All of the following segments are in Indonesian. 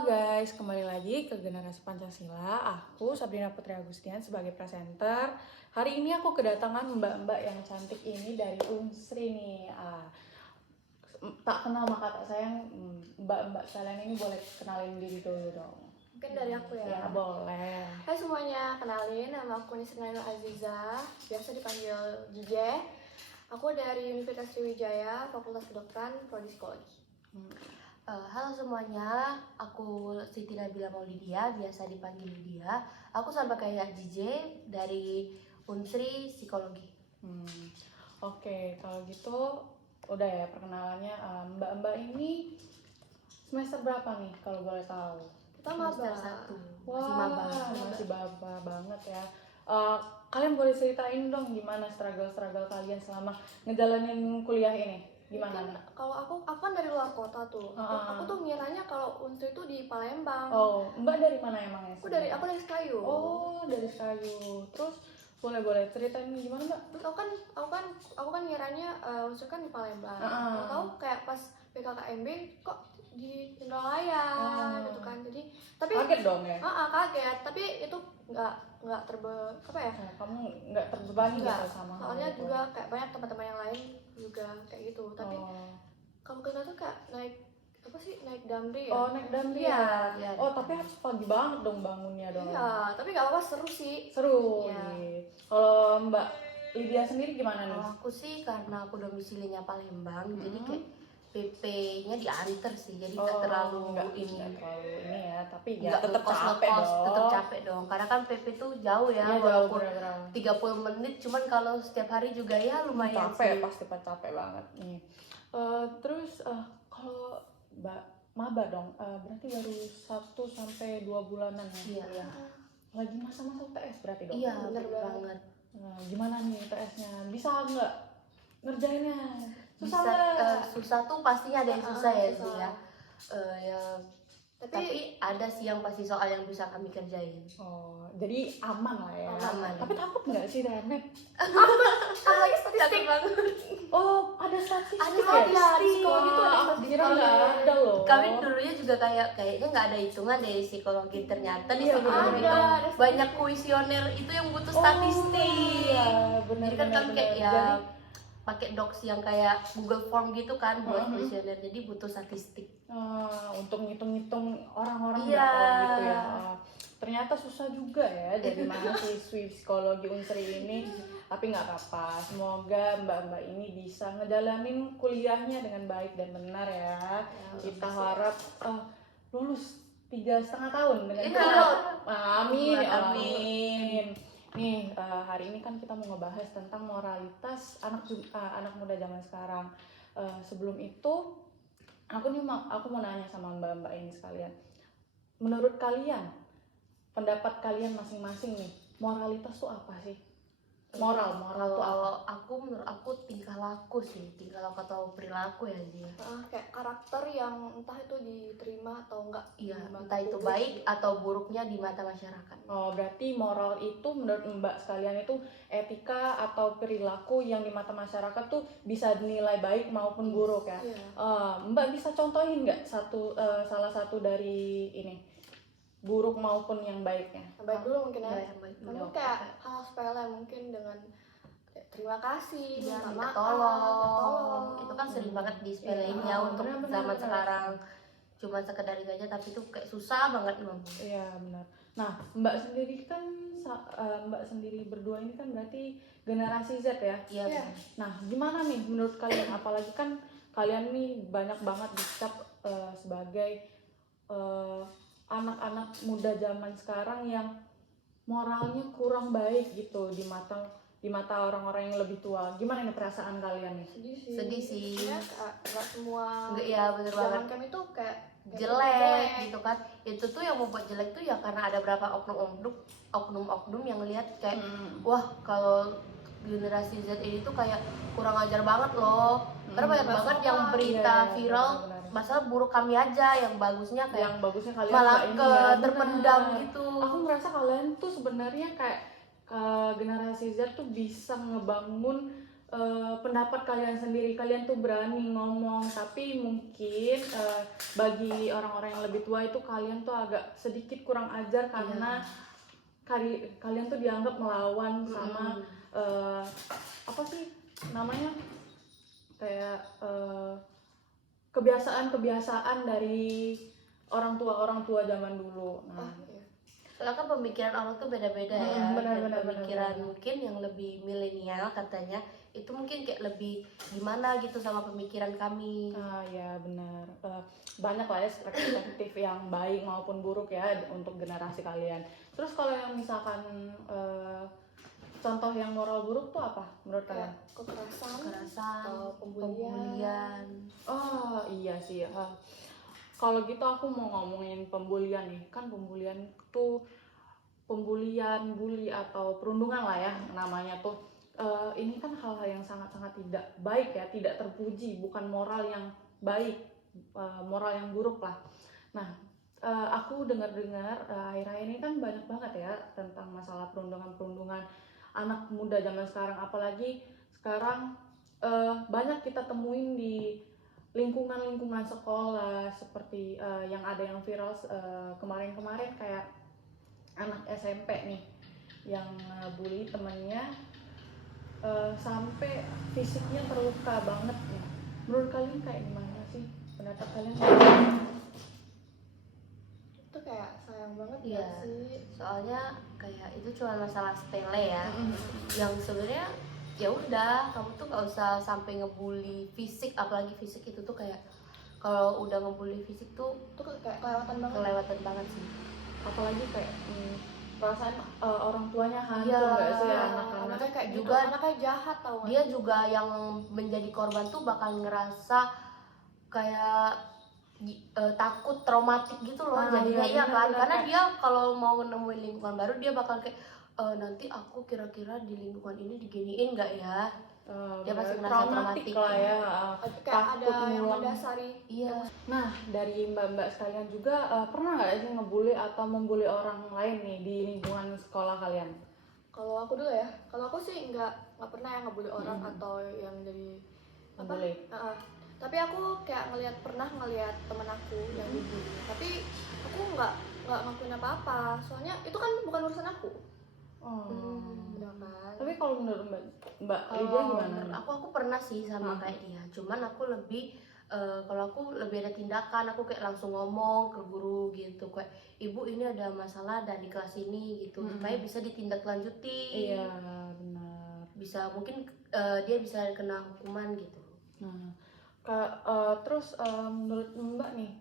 Halo guys, kembali lagi ke Generasi Pancasila. Aku Sabrina Putri Agustian sebagai presenter. Hari ini aku kedatangan mbak-mbak yang cantik ini dari Unsri nih. Tak kenal maka tak sayang, mbak-mbak kalian ini boleh kenalin diri dulu dong. Mungkin dari aku ya. Ya boleh. Hai semuanya, kenalin nama aku Nisrina Aziza, biasa dipanggil JJ. Aku dari Universitas Sriwijaya, Fakultas Kedokteran, Prodi Psikologi. Halo semuanya, aku Siti Nabila Maulidia, biasa dipanggil Lydia. Aku sama kayak JJ dari Unsri Psikologi. Oke, kalau gitu udah ya perkenalannya. Mbak-mbak ini semester berapa nih kalau boleh tahu? Kita Semester maba. 1, masih maba. Masih maba banget ya. Kalian boleh ceritain dong gimana struggle kalian selama ngejalanin kuliah ini? Gimana? Mungkin kalau aku kan dari luar kota tuh. Aku tuh ngiranya kalau Unsri itu di Palembang. Oh, Mbak dari mana emangnya? Aku dari Sekayu. Oh, dari Sekayu. Terus boleh ceritain gimana, Mbak? Terus aku kan ngiranya Unsri kan di Palembang. Tahu kayak pas PKKMB kok di Indralaya gitu kan. Jadi tapi kaget dong ya? kaget, tapi itu nggak Kamu nggak terbebani Nggak, gitu sama hal soalnya itu? juga kayak banyak teman-teman yang lain juga kayak gitu. Tapi kamu kenal tuh kayak naik Damri ya? Oh, naik Damri Iya. ya? Oh, tapi harus pagi banget dong bangunnya dong. Iya, tapi nggak apa-apa, seru sih. Seru Iya. nih. Kalau Mbak Lydia sendiri gimana nih? Kalau aku sih karena aku domisilinya Palembang, jadi kayak PP-nya diantar sih, jadi nggak terlalu nggak ini ya, tapi ya nggak tetap capek dong. tetap capek dong, karena kan PP tuh jauh ya, Iya, jauh walaupun bener-bener. 30 menit, cuman kalau setiap hari juga ya lumayan Capek, sih. pasti capek banget nih. Terus kalau Mbak maba dong, berarti baru 1 sampai 2 bulanan ya? Iya. Lagi masa-masa UTS berarti dong? Iya, bener bener banget. banget. Nah, gimana nih UTS-nya? Bisa nggak ngerjainnya? Susah Bisa, nggak? susah tuh pastinya ada yang susah ya susah. sih ya. Tapi ada sih yang pasti soal yang bisa kami kerjain. Oh, jadi aman lah ya. Aman. Tapi takut nggak sih remet? Apalagi statistik. Oh, ada statistik Ada ya? Iya, di psikologi tuh ada Aku statistik. kira nggak ada loh. Kami dulunya juga kayaknya nggak ada hitungan dari psikologi, ternyata di Iya, psikologi ada, itu statistik. banyak kuesioner itu yang butuh statistik. Iya, benar. Jadi kan kami kayak ya pakai docs yang kayak Google Form gitu kan buat kuesioner, jadi butuh statistik. Untuk ngitung-ngitung orang-orang Iya. gitu ya. Ternyata susah juga ya dari mahasiswi psikologi Unsri ini. Tapi nggak apa-apa. Semoga mbak-mbak ini bisa ngejalanin kuliahnya dengan baik dan benar ya. Kita harap lulus 3,5 tahun dengan Amin, ya Allah. Amin. Nih hari ini kan kita mau ngebahas tentang moralitas anak muda zaman sekarang. Sebelum itu aku mau nanya sama mbak-mbak ini sekalian. Menurut kalian, pendapat kalian masing-masing nih, moralitas tuh apa sih? Moral tuh apa? Menurut aku tingkah laku atau perilaku ya dia. Kayak karakter yang entah itu diterima atau enggak. Iya, entah itu baik atau buruknya di mata masyarakat. Oh, berarti moral itu menurut mbak sekalian itu etika atau perilaku yang di mata masyarakat tuh bisa dinilai baik maupun buruk ya. Iya. Mbak bisa contohin nggak salah satu dari ini, buruk maupun yang baiknya? Baik dulu mungkin ya. Yang baik Mungkin dulu. kayak hal sepele mungkin dengan terima kasih, Iya, minta minta maaf, tolong. Itu kan sering banget disepelein Iya, ya untuk benar. zaman sekarang. Cuma sekedar itu aja, tapi itu kayak susah banget ngomong. Iya benar. Nah mbak sendiri kan mbak sendiri berdua ini kan berarti generasi Z ya. Iya. Iya. Nah gimana nih menurut kalian? Apalagi kan kalian nih banyak banget dicap sebagai anak-anak muda zaman sekarang yang moralnya kurang baik gitu di mata orang-orang yang lebih tua. Gimana nih perasaan kalian nih? Sedih sih. Ya, nggak semua. Enggak, ya bener banget. Zaman kami tuh kayak Jelek gitu kan. Itu tuh yang membuat jelek tuh ya karena ada berapa oknum-oknum yang lihat kayak wah, kalau generasi Z ini tuh kayak kurang ajar banget loh. Karena banyak banget yang berita viral masalah buruk kami aja, yang bagusnya kayak Yang bagusnya kalian malah nggak ini ya, terpendam benar. gitu. Aku ngerasa kalian tuh sebenarnya kayak generasi Z tuh bisa ngebangun pendapat kalian sendiri, kalian tuh berani ngomong, tapi mungkin bagi orang-orang yang lebih tua itu kalian tuh agak sedikit kurang ajar karena kalian tuh dianggap melawan sama apa sih namanya, kayak kebiasaan dari orang tua zaman dulu. Nah, soalnya kan pemikiran orang tuh beda-beda ya. benar, Pemikiran benar. mungkin yang lebih milenial katanya itu mungkin kayak lebih gimana gitu sama pemikiran kami. Ya benar. Banyak lah ya perspektif yang baik maupun buruk ya untuk generasi kalian. Terus kalau yang misalkan contoh yang moral buruk tuh apa menurut kalian? Kekerasan atau pembulian. Oh iya sih. Kalau gitu aku mau ngomongin pembulian nih. Kan pembulian tuh bully atau perundungan lah ya namanya tuh. Ini kan hal-hal yang sangat-sangat tidak baik ya, tidak terpuji, bukan moral yang baik, moral yang buruk lah. Nah, aku dengar-dengar akhir-akhir ini kan banyak banget ya tentang masalah perundungan anak muda zaman sekarang, apalagi sekarang banyak kita temuin di lingkungan sekolah, seperti yang ada yang viral kemarin-kemarin kayak anak SMP nih yang bully temennya sampai fisiknya terluka banget ya. Menurut kalian kayak gimana sih pendapat kalian? Itu kayak sayang banget Iya. ya sih. Soalnya kayak itu cuma masalah sepele ya, yang sebenarnya ya udah kamu tuh gak usah sampai ngebully fisik, apalagi fisik itu tuh kayak kalau udah ngebully fisik tuh Kayak kelewatan banget sih. Apalagi kayak perasaan orang tuanya hancur Iya. nggak sih Anaknya anak-anak kayak juga anaknya jahat tau gak? dia juga yang menjadi korban tuh bakal ngerasa kayak takut, traumatik gitu loh jadinya. Iya, kan benar, karena kayak dia kalau mau nemuin lingkungan baru dia bakal kayak nanti aku kira-kira di lingkungan ini diginiin nggak ya, dia pasti ngerasa traumatik lah ya. Kayak ada takut yang ngulang. mendasari. Iya. Nah, dari mbak-mbak sekalian juga pernah nggak sih ngebully atau membuli orang lain nih di lingkungan sekolah kalian? Kalau aku dulu ya, kalau aku sih nggak pernah yang ngebully orang atau yang jadi apa? Ngebully. Tapi aku kayak pernah ngeliat temen aku yang dibully. Tapi aku nggak ngakuin apa-apa. Soalnya itu kan bukan urusan aku. Benar kan? Tapi kalau menurut mbak Lydia Kalau gimana? menurut aku pernah sih sama kayak dia, cuman aku lebih kalau aku lebih ada tindakan, aku kayak langsung ngomong ke guru gitu, kayak ibu ini ada masalah dari kelas ini gitu, supaya bisa ditindaklanjuti. Iya benar. Bisa mungkin dia bisa kena hukuman gitu. Nah, terus menurut mbak nih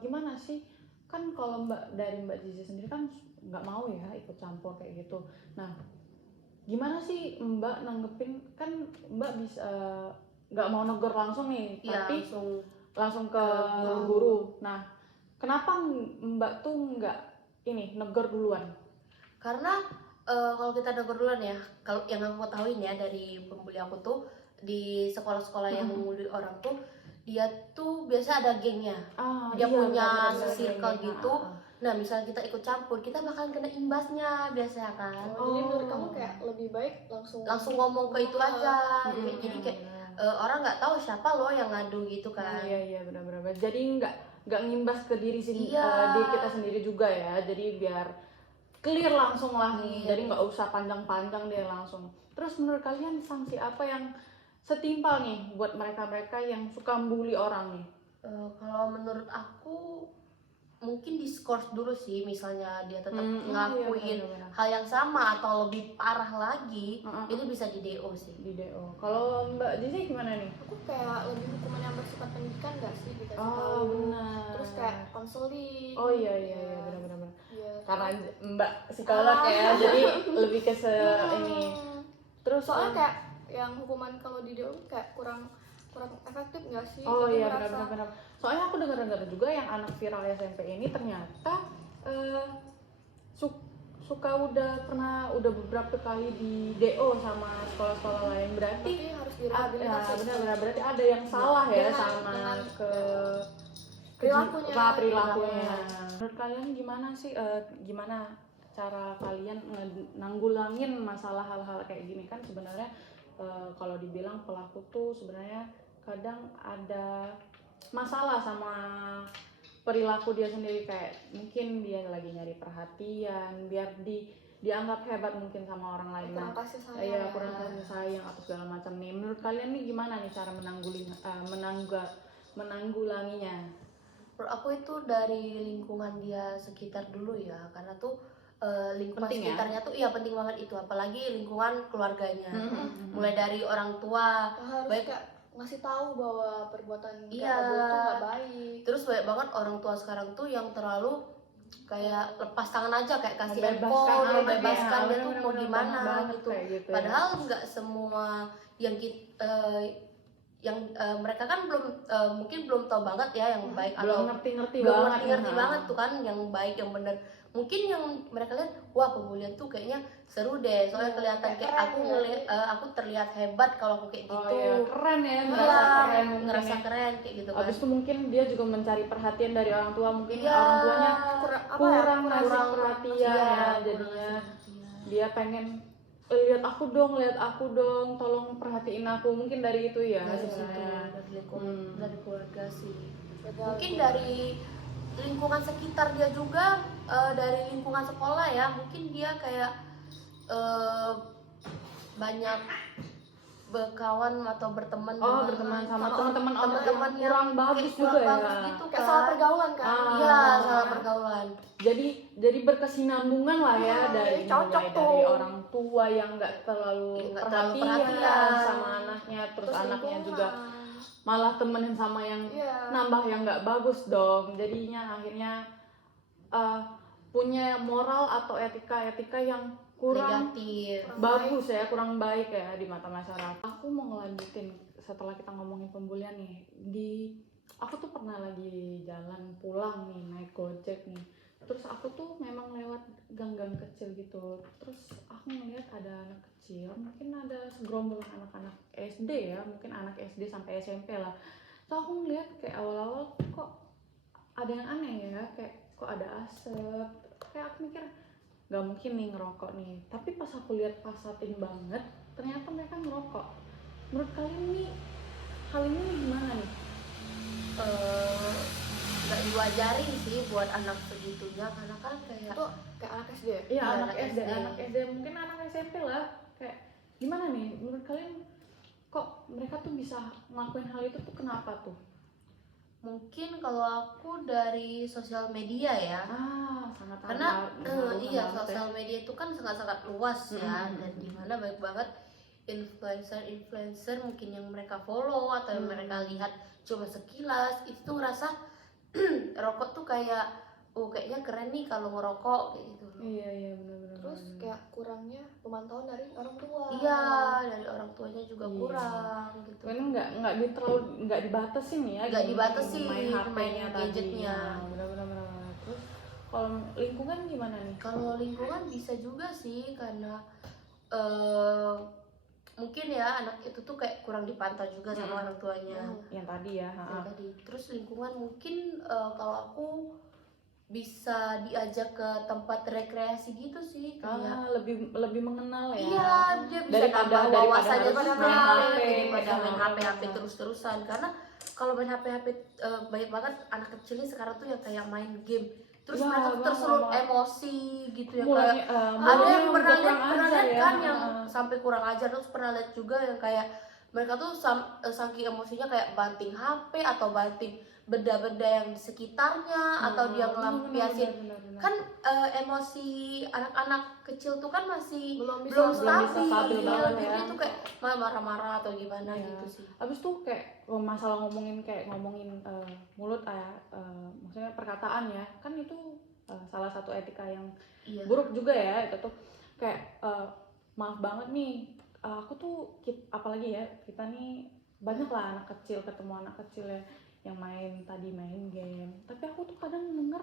gimana sih? Kan kalau dari mbak Zizi sendiri kan nggak mau ya ikut campur kayak gitu. Nah, gimana sih mbak nanggepin, kan mbak bisa nggak mau negur langsung nih, Ya, tapi langsung ke guru. Nah, kenapa mbak tuh nggak negur duluan? Karena kalau kita negur duluan ya, kalau yang aku tahuin ya dari pembuli aku tuh di sekolah-sekolah yang membuli orang tuh dia tuh biasa ada gengnya, dia punya circle gitu. Nah, misalnya kita ikut campur, kita bakalan kena imbasnya biasanya kan. Jadi menurut kamu kayak lebih baik langsung ngomong ke itu aja. Jadi kayak orang nggak tahu siapa loh yang ngadu gitu kan. Iya benar-benar. Jadi nggak ngimbas ke diri diri kita sendiri juga ya. Jadi biar clear langsung lah nih. Jadi nggak usah panjang-panjang deh langsung. Terus menurut kalian sanksi apa yang setimpal nih buat mereka-mereka yang suka bully orang nih? Kalau menurut aku mungkin diskors dulu sih, misalnya dia tetap ngelakuin hal yang sama atau lebih parah lagi, itu bisa di DO sih. Di DO. Kalau Mbak Zizi gimana nih? Aku kayak lebih hukuman yang bersifat pendidikan nggak sih, dikasih tahu. Benar. Terus kayak konseling. Iya benar. Ya. Karena Mbak psikolog ya, jadi lebih ke ini. Terus soalnya kayak yang hukuman kalau di DO kayak kurang efektif nggak sih? Iya benar. Soalnya aku dengar juga yang anak viral SMP ini ternyata suka udah beberapa kali di DO sama sekolah-sekolah lain, berarti harus direhabilitasi. Benar, berarti ada yang salah ya sama perilakunya. Menurut kalian gimana sih, gimana cara kalian nanggulangin masalah hal-hal kayak gini? Kan sebenarnya kalau dibilang pelaku tuh sebenarnya kadang ada masalah sama perilaku dia sendiri, kayak mungkin dia lagi nyari perhatian biar dianggap hebat mungkin sama orang lain. Kurang kasih sayang. Iya, kurang kasih sayang atau segala macam nih. Menurut kalian nih gimana nih cara menanggulanginya? Menurut aku itu dari lingkungan dia sekitar dulu ya, karena tuh lingkungan Penting ya? sekitarnya tuh iya penting banget itu, apalagi lingkungan keluarganya. Mulai dari orang tua, Harus baik kayak ngasih tahu bahwa perbuatan Iya. kabur itu nggak baik. terus banyak banget orang tua sekarang tuh yang terlalu kayak lepas tangan aja, kayak kasih Membebaskan handphone, aja, membebaskan ya, dia tuh bener-bener mau banget gimana banget gitu. kayak gitu ya. Padahal nggak semua yang mereka kan mungkin belum tahu banget ya yang baik belum atau ngerti-ngerti belum banget. ngerti-ngerti Nah. banget tuh kan yang baik yang bener. Mungkin yang mereka lihat, wah pembulian tuh kayaknya seru deh, soalnya Iya, kelihatan kayak kayak keren aku ya. aku terlihat hebat kalau aku kayak gitu. Oh iya, keren ya, Iya, ngerasa keren mungkin ngerasa ya. keren kayak gitu kan. Habis itu mungkin dia juga mencari perhatian dari orang tua, mungkin Iya, orang tuanya kurang ngasih kurang perhatian iya, ya, kurang jadinya ngasih perhatian. dia pengen lihat aku dong, tolong perhatiin aku, mungkin dari itu ya Dari situ, sebenarnya. dari lingkungan, dari keluarga sih. Betul. Mungkin dari lingkungan sekitar dia juga, dari lingkungan sekolah ya, mungkin dia kayak banyak berkawan atau berteman Oh, dengan berteman sama sama teman-teman orang teman-teman yang yang kurang bagus kayak juga kurang ya. bagus gitu Kayak salah kan. pergaulan kan. Ah. Iya, salah pergaulan. Jadi berkesinambungan lah ya, Ah, dari cocok mulai tuh. dari orang tua yang nggak terlalu Nggak terlalu perhatian perhatian sama anaknya, terus anaknya lingkungan. juga malah temenin sama yang Iya. nambah yang nggak bagus dong. Jadinya akhirnya punya moral atau etika yang kurang Negatif. bagus ya, kurang baik ya di mata masyarakat. Aku mau ngelanjutin setelah kita ngomongin pembulian nih. Aku tuh pernah lagi jalan pulang nih, naik Gojek nih. Terus aku tuh memang lewat gang-gang kecil gitu. Terus aku ngeliat ada anak kecil, mungkin ada segerombolan anak-anak SD ya, mungkin anak SD sampai SMP lah. Terus aku ngeliat kayak awal-awal kok ada yang aneh ya, kayak kok ada asap. Kayak aku mikir nggak mungkin nih ngerokok nih, tapi pas aku lihat pasatin banget ternyata mereka ngerokok. Menurut kalian nih hal ini gimana nih? Nggak diwajari sih buat anak segitunya, karena kan kayak Itu kayak anak SD ya? Iya, Iya, anak anak SD, SD. anak SD, mungkin anak SMP lah. Kayak gimana nih menurut kalian, kok mereka tuh bisa ngelakuin hal itu tuh kenapa tuh? mungkin kalau aku dari sosial media ya, Sangat karena ngaruh iya banget ya. sosial media itu kan sangat-sangat luas ya, Mm-mm. dan dimana banyak banget influencer mungkin yang mereka follow atau yang mereka lihat cuma sekilas itu tuh ngerasa rokok tuh kayak kayaknya keren nih kalau ngerokok kayak gitu. Iya benar-benar. Terus kayak kurangnya pemantauan dari orang tua. Iya, dari orang tuanya juga Iya. kurang gitu. Ini nggak dibatasin ya, Nggak gini, dibatasin main HP-nya main tadi. gadgetnya. Nah, benar-benar. Terus kalau lingkungan gimana nih? Kalau lingkungan bisa juga sih, karena mungkin ya anak itu tuh kayak kurang dipantau juga sama orang tuanya. Yang tadi ya. Yang tadi. Terus lingkungan mungkin kalau aku bisa diajak ke tempat rekreasi gitu sih, kayak Lebih mengenal ya. iya, dia bisa Daripada nambah wawasannya harus daripada main HP, daripada main sama HP terus-terusan. Karena kalau main HP banyak banget anak kecil ini sekarang tuh yang kayak main game. Terus Ya, mereka tuh tersulut banget. emosi gitu ya, Mulai, kayak mulai ada yang udah pernah kurang lihat ajar ya. kan yang sampai kurang ajar. Terus pernah lihat juga yang kayak mereka tuh saking emosinya kayak banting HP atau banting benda-benda yang di sekitarnya, atau dia ngelampiasin Benar-benar. kan emosi anak-anak kecil tuh kan masih Belum belum bisa stabil, stabil banget ya. jadi tuh kayak marah-marah atau gimana Iya. gitu sih. Abis tuh kayak masalah ngomongin mulut maksudnya perkataan ya, kan itu salah satu etika yang Iya. buruk juga ya. Itu tuh kayak maaf banget nih, aku tuh apalagi ya kita nih banyak lah anak kecil, ketemu anak kecil ya yang main game, tapi aku tuh kadang denger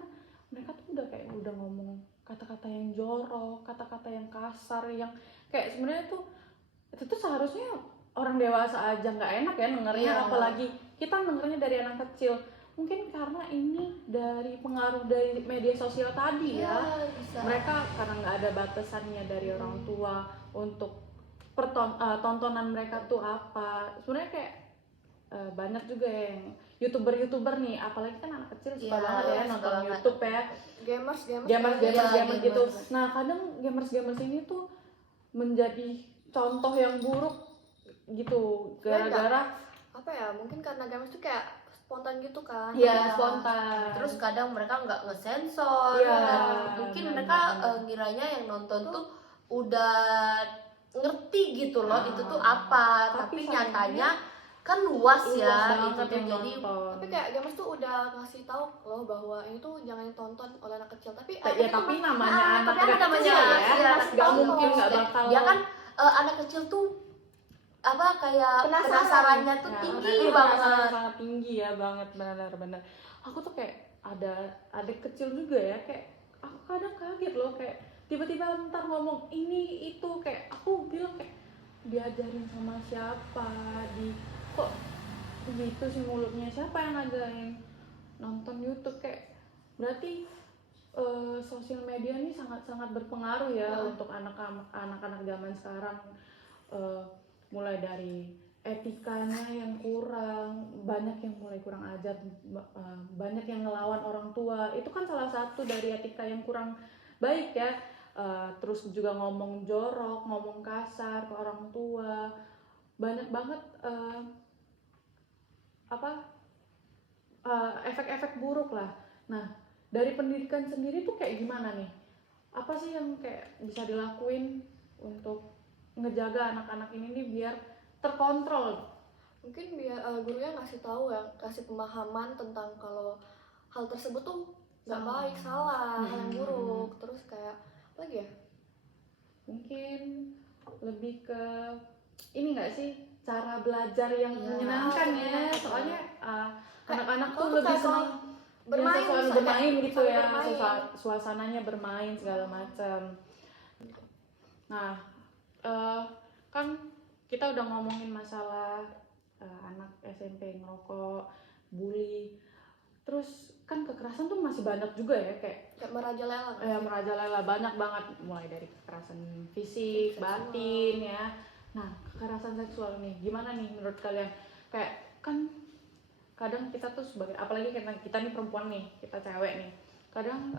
mereka tuh udah ngomong kata-kata yang jorok, kata-kata yang kasar, yang kayak sebenarnya tuh itu tuh seharusnya orang dewasa aja nggak enak ya dengernya. Iya. Apalagi kita dengernya dari anak kecil. Mungkin karena ini dari pengaruh dari media sosial tadi ya. Bisa. Mereka karena nggak ada batasannya dari orang tua untuk tontonan mereka tuh apa. Sebenarnya kayak banyak juga yang youtuber nih, apalagi kan anak kecil suka Iya, banget ya suka nonton banget. YouTube ya, gamers gamers Iya, gitu. gamers. Nah kadang gamers ini tuh menjadi contoh yang buruk gitu, gara-gara apa ya, mungkin karena gamers tuh kayak spontan gitu kan. ya spontan. Terus kadang mereka nggak ngesensor, Iya, mungkin benar, mereka benar. ngiranya yang nonton tuh udah ngerti gitu loh, itu tuh Tapi apa, tapi nyatanya kan luas ya itu banget tuh, yang jadi nonton. Tapi kayak gamers tuh udah ngasih tahu loh bahwa ini tuh jangan ditonton oleh anak kecil. Tapi tapi namanya anak tapi anak kecil kecil ya, masih nggak tahu. mungkin nggak bakal. Dia kan anak kecil tuh apa kayak penasarannya tuh Ya, tinggi penasaran banget. sangat tinggi ya, banget, benar-benar. Aku tuh kayak ada adik kecil juga ya, kayak aku kadang kaget loh, kayak tiba-tiba ntar ngomong ini itu, kayak aku bilang kayak diajarin sama siapa, kok gitu sih mulutnya, siapa yang ngajarin nonton YouTube. Kayak berarti sosial media ini sangat-sangat berpengaruh ya untuk anak-anak zaman sekarang. Mulai dari etikanya yang kurang, banyak yang mulai kurang ajar, banyak yang ngelawan orang tua, itu kan salah satu dari etika yang kurang baik ya. Terus juga ngomong jorok, ngomong kasar ke orang tua, banyak banget efek-efek buruk lah. Nah dari pendidikan sendiri tuh kayak gimana nih? Apa sih yang kayak bisa dilakuin untuk ngejaga anak-anak ini nih biar terkontrol? mungkin biar gurunya ngasih tahu ya, kasih pemahaman tentang kalau hal tersebut tuh nggak baik, salah, hal yang buruk. Terus kayak apa lagi ya, Mungkin lebih ke ini nggak sih, cara belajar yang menyenangkan ya, soalnya anak-anak tuh lebih senang bermain, bermain gitu ya, bermain. suasananya bermain segala macam. Nah kan kita udah ngomongin masalah anak SMP ngerokok, bully, terus kan kekerasan tuh masih banyak juga ya, kayak merajalela. merajalela banyak banget, mulai dari kekerasan fisik, batin ya. Nah kekerasan seksual nih gimana nih menurut kalian? Kayak kan kadang kita tuh sebagai, apalagi kita nih perempuan nih, kita cewek nih, kadang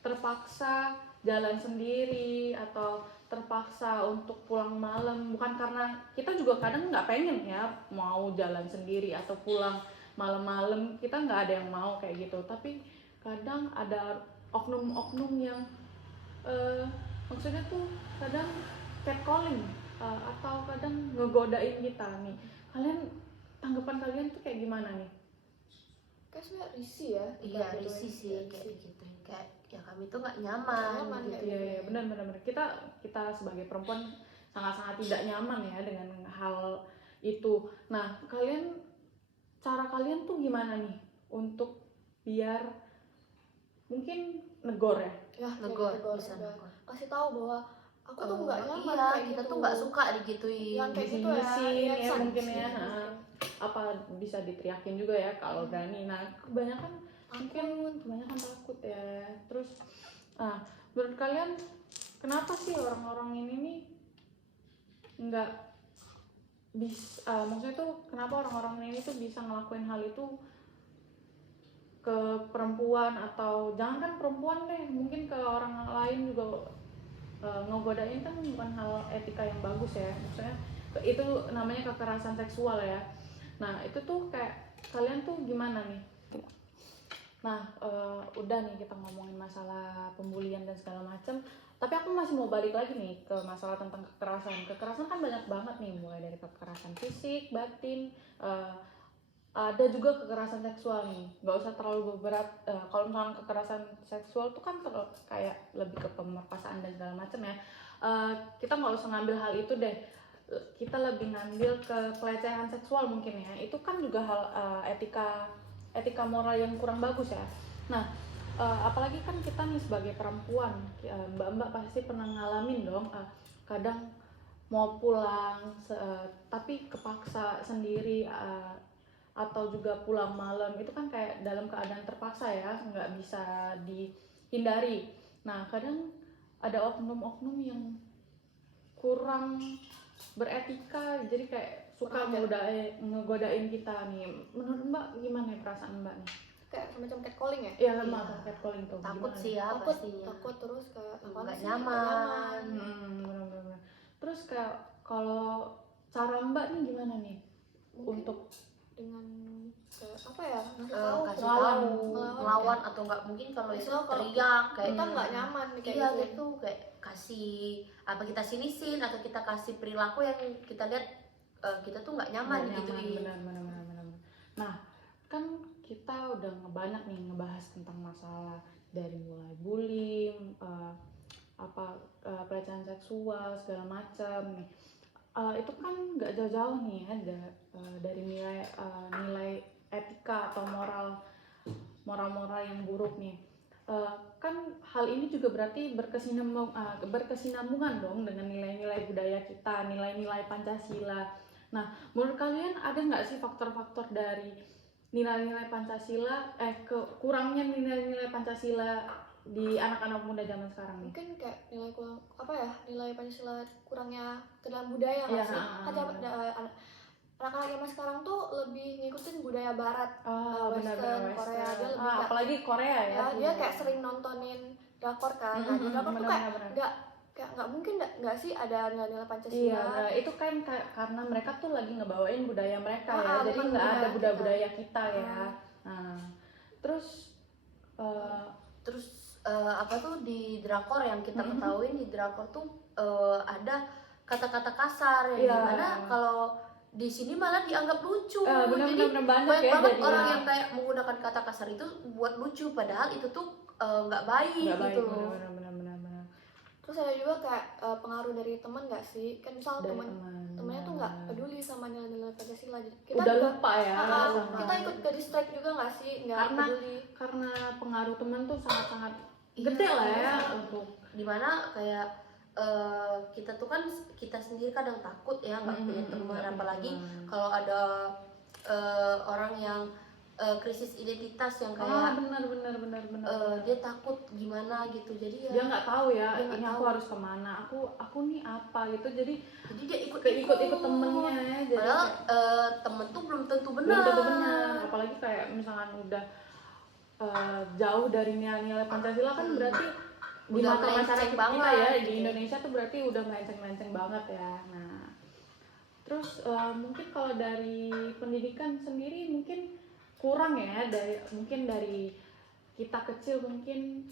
terpaksa jalan sendiri atau terpaksa untuk pulang malam, bukan karena kita juga kadang nggak pengen ya mau jalan sendiri atau pulang malam-malam, kita nggak ada yang mau kayak gitu, tapi kadang ada oknum-oknum yang maksudnya tuh kadang catcalling atau kadang ngegodain kita nih. Tanggapan kalian tuh kayak gimana nih? Kayak sebenarnya risih ya. Iya risih sih kayak gitu, kayak ya kami tuh nggak nyaman gitu. Iya benar. Kita sebagai perempuan sangat-sangat tidak nyaman ya dengan hal itu. Nah cara kalian tuh gimana nih untuk biar mungkin negor ya? Ya, Negor, bisa bisa negor. kasih tahu bahwa aku tuh nggak nyaman iya, kayak kita gitu. tuh nggak suka digituin. Yang kayak gitu ya, ya mungkin ya. Apa bisa diteriakin juga ya kalau berani. Nah kebanyakan takut ya. Terus menurut kalian kenapa sih orang-orang ini nih nggak bisa, maksudnya tuh kenapa orang-orang ini tuh bisa ngelakuin hal itu ke perempuan, atau jangankan perempuan deh, mungkin ke orang lain juga ngegodain, kan bukan hal etika yang bagus ya, maksudnya itu namanya kekerasan seksual ya. Nah itu tuh kayak kalian tuh gimana nih? Nah udah nih kita ngomongin masalah pembulian dan segala macam, tapi aku masih mau balik lagi nih ke masalah tentang kekerasan kan banyak banget nih, mulai dari kekerasan fisik, batin, ada juga kekerasan seksual nih. Nggak usah terlalu berat. Kalau misalnya kekerasan seksual tuh kan kayak lebih ke pemerkosaan dan segala macam ya. Kita nggak usah ngambil hal itu deh. Kita lebih ngambil ke pelecehan seksual mungkin ya. Itu kan juga hal etika moral yang kurang bagus ya. Nah apalagi kan kita nih sebagai perempuan, mbak-mbak pasti pernah ngalamin dong. Kadang mau pulang tapi kepaksa sendiri, atau juga pulang malam, itu kan kayak dalam keadaan terpaksa ya, nggak bisa dihindari. Nah kadang ada oknum-oknum yang kurang beretika, jadi kayak suka Kurang ajar. ngegodain kita nih. Menurut Mbak gimana ya perasaan Mbak nih? Kayak semacam catcalling ya. Iya, Iya. sama catcalling tuh. Takut gimana? sih ya Takut pastinya. terus kayak apaan Nggak sih, nyaman. Benar-benar. Terus kayak kalau cara Mbak nih gimana nih Mungkin untuk dengan kayak apa ya, ngasih tahu Kasih ngelawan. tahu ngelawan atau enggak mungkin kalau itu Misal kalau teriak kayak kita nggak nyaman nih kayak iya gitu. gitu kayak kasih apa kita sinisin atau kita kasih perilaku yang kita lihat kita tuh nggak nyaman gitu. Benar. Nah, kan kita udah banyak nih ngebahas tentang masalah dari mulai bullying, pelecehan seksual segala macam nih. Itu kan nggak jauh-jauh nih ada dari nilai etika atau moral yang buruk nih. Kan hal ini juga berarti berkesinambungan dong dengan nilai-nilai budaya kita, nilai-nilai Pancasila. Nah, menurut kalian ada nggak sih faktor-faktor dari nilai-nilai Pancasila, kurangnya nilai-nilai Pancasila di anak-anak muda zaman sekarang nih? Mungkin kayak nilai kurang apa ya, nilai Pancasila kurangnya ke dalam budaya nggak Iya, sih? Anak-anak zaman sekarang tuh lebih ngikutin budaya barat, Western, Korea, dia lebih nggak- apalagi Korea ya. dia kayak sering nontonin drakor kan. Nah, di drakor tuh kayak benar. nggak mungkin nggak sih ada nilai-nilai Iya, Pancasila. nah, itu kan karena mereka tuh lagi ngebawain budaya mereka ya, jadi bukan nggak ada budaya budaya kita ya. Nah, terus Apa tuh di drakor yang kita ketahuin di drakor tuh ada kata-kata kasar yang Iya. dimana kalau di sini malah dianggap lucu. benar-benar Jadi banyak banyak ya banget jadinya. orang yang kayak menggunakan kata kasar itu buat lucu padahal itu tuh nggak baik nggak baik, gitu loh. benar. Terus ada juga kayak pengaruh dari teman nggak sih? Kan misal Dari temennya tuh nggak peduli sama nilai-nilai Pancasila. Jadi kita udah juga, lupa ya sama- kita ikut ke distract juga nggak sih? Nggak peduli. karena pengaruh teman tuh sangat-sangat Iya, gede lah ya iya. untuk Dimana kayak kita tuh kan kita sendiri kadang takut ya nggak punya teman apalagi kalau ada orang yang krisis identitas yang kayak benar. dia takut gimana gitu jadi ya Dia nggak tahu ya, dia nggak ini aku tahu. harus kemana, aku nih apa gitu, jadi dia ikut temennya ya, jadi padahal kayak temen tuh belum tentu belum benar. tentu benar, apalagi kayak misalkan udah jauh dari nilai-nilai Pancasila kan berarti di Udah mata masyarakat melenceng kita banget, ya di gitu. Indonesia tuh berarti udah melenceng banget ya. Nah, terus mungkin kalau dari pendidikan sendiri mungkin kurang ya, dari kita kecil mungkin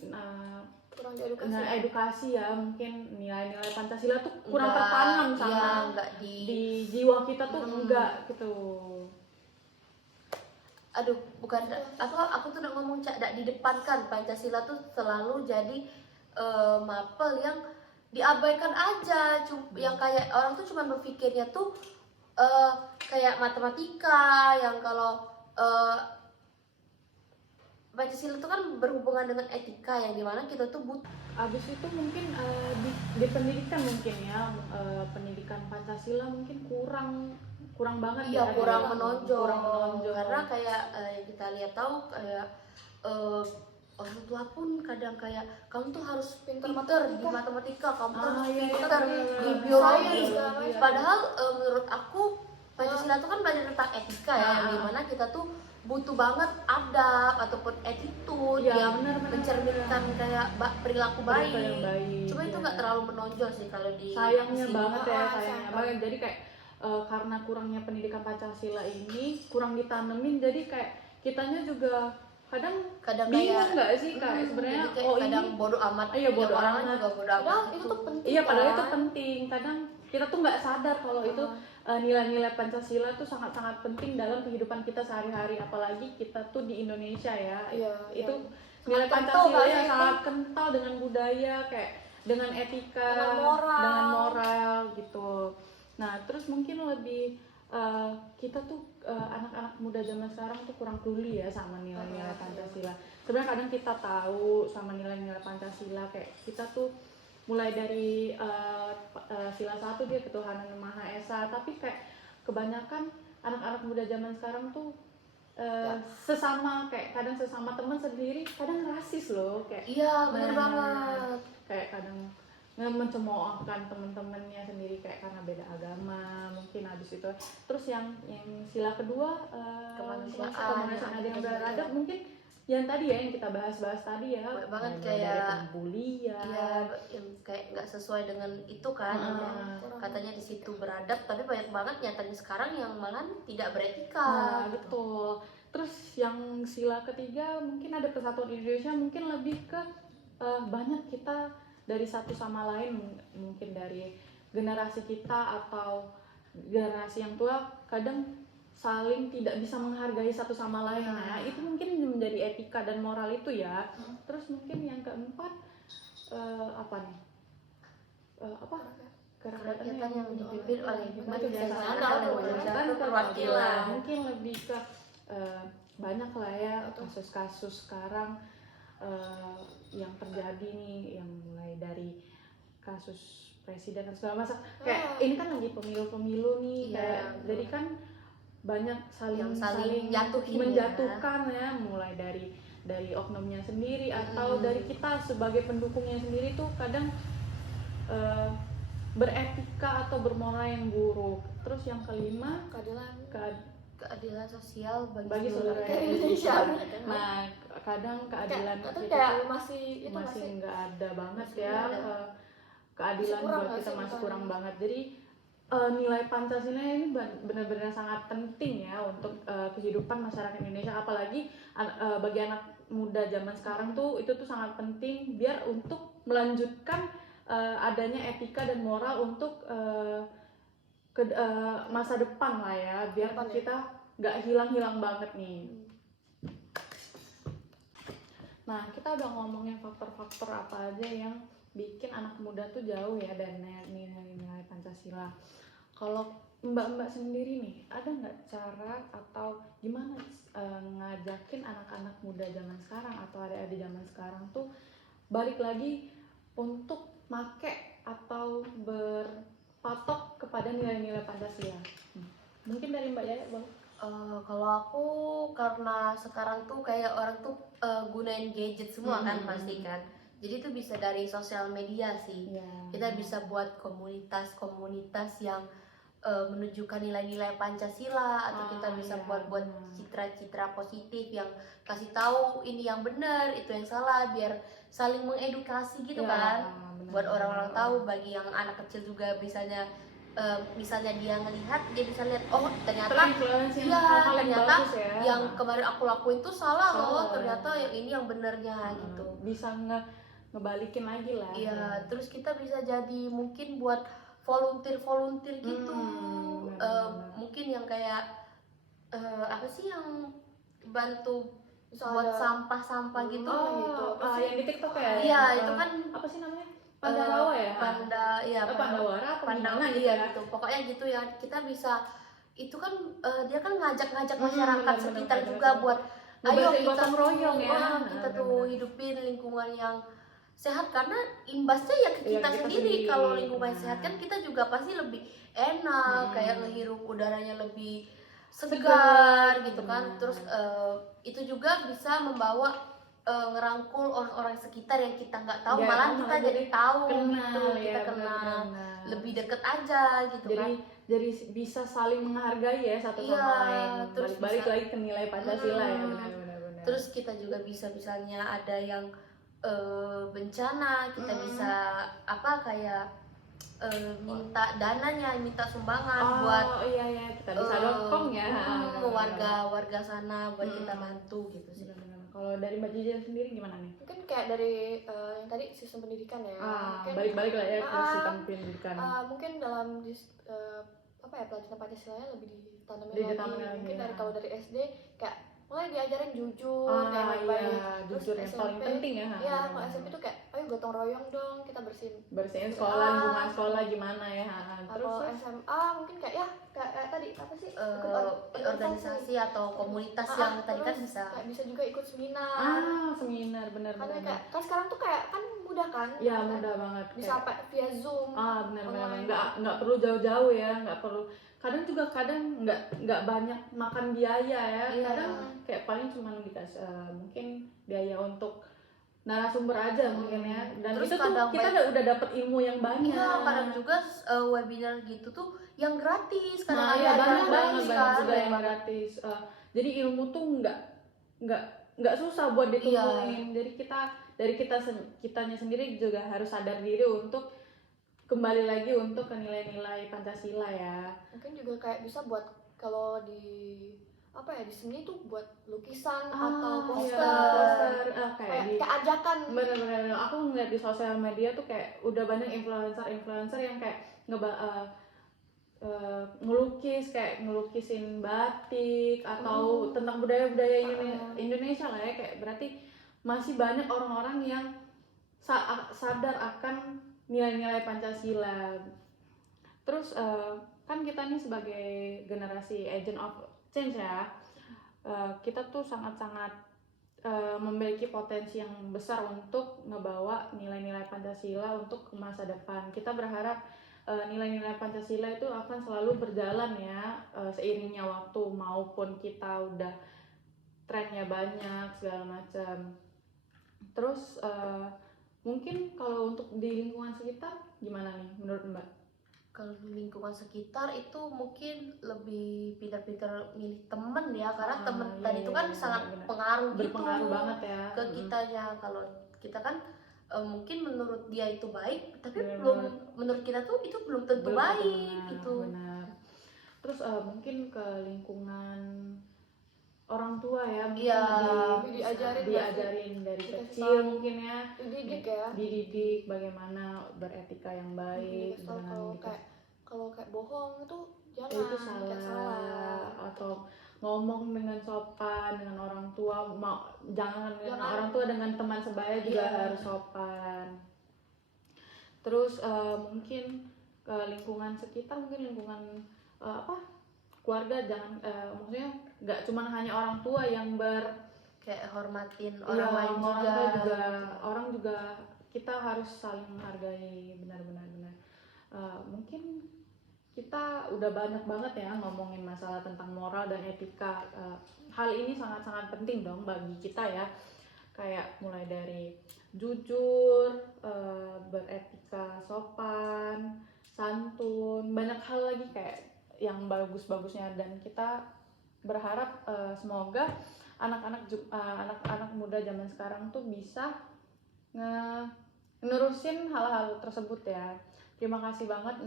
Kurang diedukasi. edukasi ya, mungkin nilai-nilai Pancasila tuh kurang Nggak, tertanam iya, sama nggak di jiwa kita tuh enggak gitu. Aduh, bukan aku tuh udah ngomong di depan kan Pancasila tuh selalu jadi mapel yang diabaikan aja, yang kayak orang tuh cuma berpikirnya tuh kayak matematika yang kalau Pancasila itu kan berhubungan dengan etika yang dimana kita tuh butuh. Abis itu mungkin di pendidikan mungkin ya, pendidikan Pancasila mungkin kurang banget Iya, ya, kurang menonjol. menonjol. Karena kayak yang kita lihat tahu kayak orang tua pun kadang kayak kamu tuh harus pinter di matematika, kamu tuh harus pinter di biologi. Sains, Padahal menurut aku Pancasila itu kan belajar tentang etika ya, yang dimana kita tuh butuh banget adab ataupun attitude Ya, yang benar. mencerminkan kayak perilaku baik. yang baik. Cuma itu nggak terlalu menonjol sih kalau di sayangnya sini. banget ya, Ah, sayangnya sayang banget. Jadi kayak karena kurangnya pendidikan Pancasila ini kurang ditanemin, jadi kayak kitanya juga kadang bingung kayak nggak sih kayak sebenarnya jadi kayak kadang bodoh amat. Iya, bodoh orang amat. juga bodoh amat. Padahal itu tuh penting. Iya, padahal kan? itu penting. Kadang kita tuh nggak sadar kalau itu nilai-nilai Pancasila tuh sangat-sangat penting dalam kehidupan kita sehari-hari, apalagi kita tuh di Indonesia ya. Iya, Itu iya. nilai Sangat Pancasila kental, yang kan? sangat kental dengan budaya, kayak dengan etika, Dengan moral. gitu. Nah, terus mungkin lebih kita tuh anak-anak muda zaman sekarang tuh kurang peduli ya sama nilai-nilai Pancasila. Sebenarnya kadang kita tahu sama nilai-nilai Pancasila, kayak kita tuh mulai dari sila 1 dia ketuhanan yang Maha Esa, tapi kayak kebanyakan anak-anak muda zaman sekarang tuh sesama, kayak kadang sesama teman sendiri kadang rasis loh, kayak Iya, benar banget. kayak kadang mencemoohkan teman-temannya sendiri kayak karena beda agama mungkin. Habis itu terus yang sila kedua kemanusiaan adil dan beradab, mungkin yang tadi ya yang kita bahas tadi ya, banget dari kayak pembulian, yang kayak nggak sesuai dengan itu kan, katanya di situ beradab, tapi banyak banget nyatanya sekarang yang malah tidak beretika. Betul. Terus yang sila ketiga mungkin ada persatuan Indonesia, mungkin lebih ke banyak kita dari satu sama lain, mungkin dari generasi kita atau generasi yang tua kadang saling tidak bisa menghargai satu sama lain. Nah, itu mungkin menjadi etika dan moral itu ya. Terus mungkin yang keempat apa nih? Kerakyatan yang dipimpin oleh perwakilan. Mungkin lebih ke banyak lah ya kasus-kasus sekarang yang terjadi nih, yang mulai dari kasus presiden dan segala macam. Kayak ini kan lagi pemilu nih, kayak jadi kan banyak saling menjatuhkan ya, mulai dari oknumnya sendiri atau dari kita sebagai pendukungnya sendiri tuh kadang beretika atau bermoral yang buruk. Terus yang kelima keadilan sosial bagi seluruh Indonesia. Nah, kadang keadilan itu masih nggak ada banget ya. Keadilan buat kita masih kurang banget. Jadi nilai Pancasila ini benar-benar sangat penting ya untuk kehidupan masyarakat Indonesia, apalagi bagi anak muda zaman sekarang tuh itu tuh sangat penting biar untuk melanjutkan adanya etika dan moral untuk masa depan lah ya, biar kita nggak hilang-hilang banget nih. Nah, kita udah ngomongin faktor-faktor apa aja yang bikin anak muda tuh jauh ya dari nilai-nilai Pancasila. Kalau mbak-mbak sendiri nih, ada nggak cara atau gimana ngajakin anak-anak muda zaman sekarang atau adik-adik zaman sekarang tuh balik lagi untuk make atau berpatok kepada nilai-nilai Pancasila? Mungkin dari Mbak Yaya, Bang. Kalau aku karena sekarang tuh kayak orang tuh gunain gadget semua kan pasti kan. Jadi itu bisa dari sosial media sih. Kita bisa buat komunitas-komunitas yang menunjukkan nilai-nilai Pancasila, atau kita bisa buat citra-citra positif yang kasih tahu ini yang benar, itu yang salah, biar saling mengedukasi gitu kan. Buat orang-orang tahu, bagi yang anak kecil juga misalnya dia ngelihat, dia bisa lihat, oh ternyata yang kemarin aku lakuin tuh salah loh, ternyata yang ini yang benernya gitu. Bisa ngebalikin lagi lah. Iya, terus kita bisa jadi mungkin buat volunteer gitu. Mungkin yang kayak apa sih yang bantu buat sampah-sampah gitu. Yang di TikTok ya? Iya, itu kan apa sih namanya? Pandarawa ya? Pandawara apa gimana gitu ya? Gitu. Pokoknya gitu ya. Kita bisa, itu kan dia kan ngajak masyarakat sekitar juga buat ayo kita royong ya. Kita tuh hidupin lingkungan yang sehat, karena imbasnya ya ke kita sendiri. Kalau lingkungan sehat kan kita juga pasti lebih enak, kayak ngehirup udaranya lebih segar gitu kan. Terus itu juga bisa membawa ngerangkul orang-orang sekitar yang kita nggak tahu, malah kita jadi tahu gitu, kita kenal lebih deket aja gitu kan. Jadi bisa saling menghargai ya satu sama lain. Terus balik lagi ke nilai Pancasila ya, benar-benar. Terus kita juga bisa misalnya ada yang bencana, kita bisa kayak minta dananya, minta sumbangan buat kita bisa dukung ya warga sana buat kita bantu gitu sih. Kalau dari Mbak Jijan sendiri gimana nih? Mungkin kayak dari yang tadi sistem pendidikan ya. Balik lah ya ke sistem pendidikan. Mungkin dalam pelajaran Pancasilanya lebih ditanamin lagi. Mungkin kalau dari SD kayak mulai diajarin jujur, kayak baik. Terus jujur yang paling penting ya. Iya, kalau SMP tuh kayak ayo gotong royong dong, kita bersihin sekolah, lingkungan sekolah gimana ya. Terus SMA mungkin kayak tadi apa sih? Organisasi atau komunitas yang tadi kan bisa. Kayak bisa juga ikut seminar. Seminar benar. Kayak kan sekarang tuh kayak kan mudah kan? Iya, mudah banget. Bisa via Zoom. Benar. Nggak perlu jauh-jauh ya, nggak perlu. Kadang nggak banyak makan biaya ya. Kadang kayak paling cuma dikasih mungkin biaya untuk narasumber aja mungkin ya, dan Terus itu tuh kadang kita udah dapet ilmu yang banyak. Iya, kadang juga webinar gitu tuh yang gratis, kadang Nah, ada ya yang banyak gratis banget kan. juga yang gratis. Jadi ilmu tuh nggak susah buat ditemuin. Jadi kitanya sendiri juga harus sadar diri untuk kembali lagi untuk ke nilai-nilai Pancasila ya. Mungkin juga kayak bisa buat kalau di apa ya, di seni tuh buat lukisan atau poster, kayak kayak ajakan. Bener-bener aku ngeliat di sosial media tuh kayak udah banyak influencer yang kayak ngelukisin batik atau tentang budaya-budaya Indonesia lah ya, kayak berarti masih banyak orang-orang yang sadar akan nilai-nilai Pancasila. Terus kan kita nih sebagai generasi agent of change ya, kita tuh sangat-sangat memiliki potensi yang besar untuk ngebawa nilai-nilai Pancasila untuk ke masa depan. Kita berharap nilai-nilai Pancasila itu akan selalu berjalan ya, seiringnya waktu, maupun kita udah trennya banyak segala macam. Terus mungkin kalau untuk di lingkungan sekitar gimana nih menurut Mbak? Kalau di lingkungan sekitar itu mungkin lebih pintar-pintar milih temen ya, karena temen tadi itu kan sangat berpengaruh gitu banget ya ke kitanya. Kalau kita kan mungkin menurut dia itu baik, tapi Bener. belum menurut kita tuh itu belum tentu baik gitu. Benar. Terus mungkin ke lingkungan orang tua ya, mungkin diajarin dari kecil mungkin ya, dididik bagaimana beretika yang baik, kalau kayak bohong itu jangan, itu salah, atau ngomong dengan sopan dengan orang tua, jangan dengan orang tua, dengan teman sebaya juga harus sopan. Terus mungkin ke lingkungan sekitar, mungkin lingkungan keluarga, jangan maksudnya nggak cuma hanya orang tua yang kayak hormatin orang lain juga, orang juga kita harus saling menghargai, benar-benar. Mungkin kita udah banyak banget ya ngomongin masalah tentang moral dan etika. Hal ini sangat-sangat penting dong bagi kita ya, kayak mulai dari jujur, beretika, sopan, santun, banyak hal lagi kayak yang bagus-bagusnya. Dan kita berharap semoga anak-anak muda zaman sekarang tuh bisa nerusin hal-hal tersebut ya. Terima kasih banget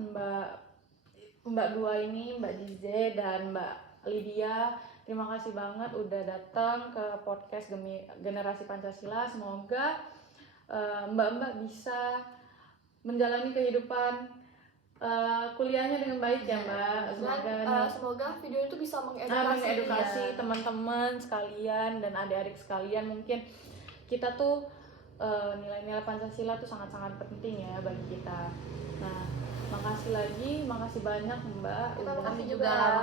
Mbak dua ini, Mbak Dize dan Mbak Lydia. Terima kasih banget udah datang ke podcast Generasi Pancasila. Semoga Mbak bisa menjalani kehidupan kuliahnya dengan baik ya Mbak. Semoga video itu bisa mengedukasi teman-teman sekalian dan adik-adik sekalian. Mungkin kita tuh nilai-nilai Pancasila tuh sangat-sangat penting ya bagi kita. Nah, makasih banyak Mbak. Kami juga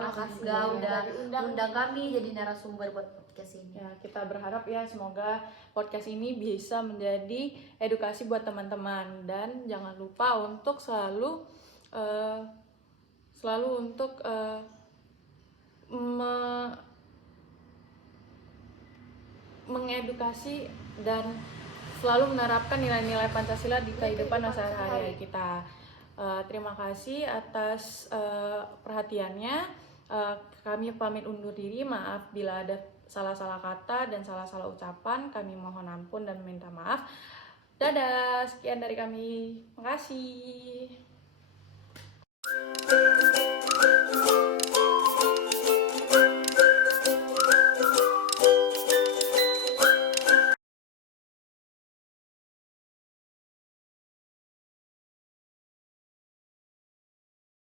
udah undang kami jadi narasumber buat podcast ini. Ya, kita berharap ya semoga podcast ini bisa menjadi edukasi buat teman-teman, dan jangan lupa untuk selalu untuk mengedukasi dan selalu menerapkan nilai-nilai Pancasila di kehidupan sehari-hari kita. Terima kasih atas perhatiannya. Kami pamit undur diri. Maaf bila ada salah-salah kata dan salah-salah ucapan. Kami mohon ampun dan minta maaf. Dadah, sekian dari kami. Makasih.